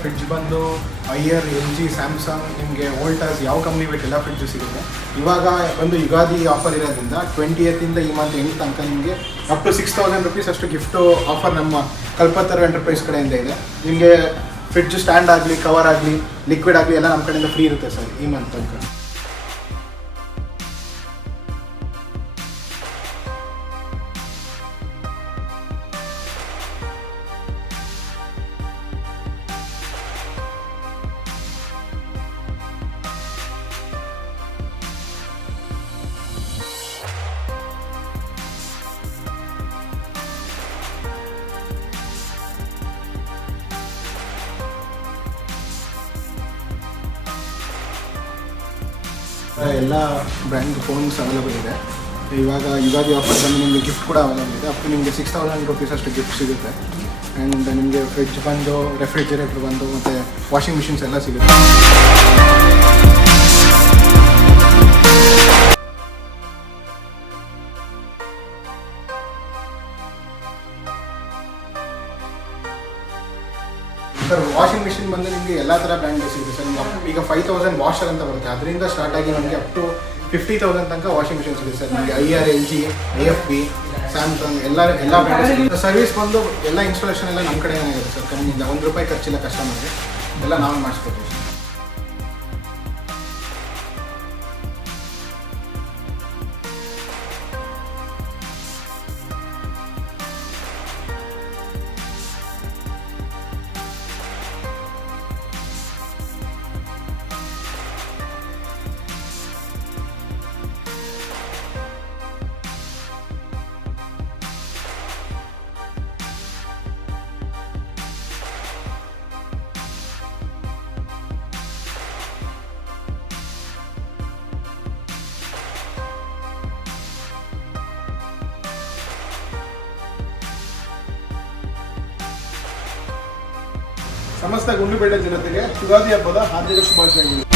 Fridge ಬಂದು higher, LG, Samsung, ನಿಮಗೆ ವೋಲ್ಟಾಸ್ ಯಾವ ಕಂಪ್ನಿ ಬೇಕು ಎಲ್ಲ ಫ್ರಿಡ್ಜು ಸಿಗುತ್ತೆ. ಇವಾಗ ಬಂದು ಯುಗಾದಿ ಆಫರ್ ಇರೋದ್ರಿಂದ 20th ಈ ಮಂತ್ ಎಂಡ್ ತನಕ ನಿಮಗೆ ಅಪ್ ಟು 6,000 rupees ಅಷ್ಟು ಗಿಫ್ಟು ಆಫರ್ ನಮ್ಮ ಕಲ್ಪತರು ಎಂಟರ್ಪ್ರೈಸ್ ಕಡೆಯಿಂದ ಇದೆ. ನಿಮಗೆ ಫ್ರಿಡ್ಜ್ ಸ್ಟ್ಯಾಂಡ್ ಆಗಲಿ, ಕವರ್ ಆಗಲಿ, ಲಿಕ್ವಿಡ್ ಆಗಲಿ ಎಲ್ಲ ನಮ್ಮ ಕಡೆಯಿಂದ ಫ್ರೀ ಇರುತ್ತೆ ಸರ್ ಈ ಮಂತ್ ತನಕ. ಎಲ್ಲ ಬ್ರ್ಯಾಂಡ್ ಫೋನ್ಸ್ ಅವೈಲೇಬಲ್ ಇದೆ. ಇವಾಗ ಯುಗಾದಿ ಆಫರ್ ಬಂದು ನಿಮಗೆ ಗಿಫ್ಟ್ ಕೂಡ ಅವೈಲೇಬಲ್ ಇದೆ. ಅಪ್ ಟು ನಿಮಗೆ 6,000 rupees ಅಷ್ಟು ಗಿಫ್ಟ್ ಸಿಗುತ್ತೆ. ಆ್ಯಂಡ್ ನಿಮಗೆ ಫ್ರಿಡ್ಜ್ ಬಂದು, ರೆಫ್ರಿಜರೇಟರ್ ಬಂದು, ಮತ್ತು ವಾಷಿಂಗ್ ಮಿಷಿನ್ಸ್ ಎಲ್ಲ ಸಿಗುತ್ತೆ. ಸರ್ ವಾಷಿಂಗ್ ಮಿಷಿನ್ ಬಂದು ನಿಮಗೆ ಎಲ್ಲ ಥರ ಬ್ರ್ಯಾಂಡ್ ಸಿಗುತ್ತೆ ಸರ್. ನಿಮಗೆ ಈಗ 5,000 ವಾಷರ್ ಅಂತ ಬರುತ್ತೆ, ಅದರಿಂದ ಸ್ಟಾರ್ಟ್ ಆಗಿ ನಮಗೆ ಅಪ್ ಟು 50,000 ತನಕ ವಾಷಿಂಗ್ ಮಿಷಿನ್ ಸಿಗುತ್ತೆ ಸರ್. ನಿಮಗೆ IR, LG, AFB, ಸ್ಯಾಮ್ಸಂಗ್ ಎಲ್ಲ ಬ್ರ್ಯಾಂಡ್ ಸಿಗುತ್ತೆ. ಸರ್ವಿಸ್ ಬಂದು ಎಲ್ಲ ಇನ್ಸ್ಟಾಲೇಷನ್ ಎಲ್ಲ ನಮ್ಮ ಕಡೆನೇ ಇರುತ್ತೆ ಸರ್. ಕಂಪ್ನಿಯಿಂದ ₹1 ಖರ್ಚಿಲ್ಲ ಕಸ್ಟಮರ್ಗೆ, ಎಲ್ಲ ನಾವೇ ಮಾಡಿಸ್ಕೊಡ್ತೀವಿ ಸರ್. ಸಮಸ್ತ ಗುಂಡ್ಲುಪೇಟೆ ಜನತೆಗೆ ಯುಗಾದಿ ಹಬ್ಬದ ಹಾರ್ದಿಕ ಶುಭಾಶಯಗಳು.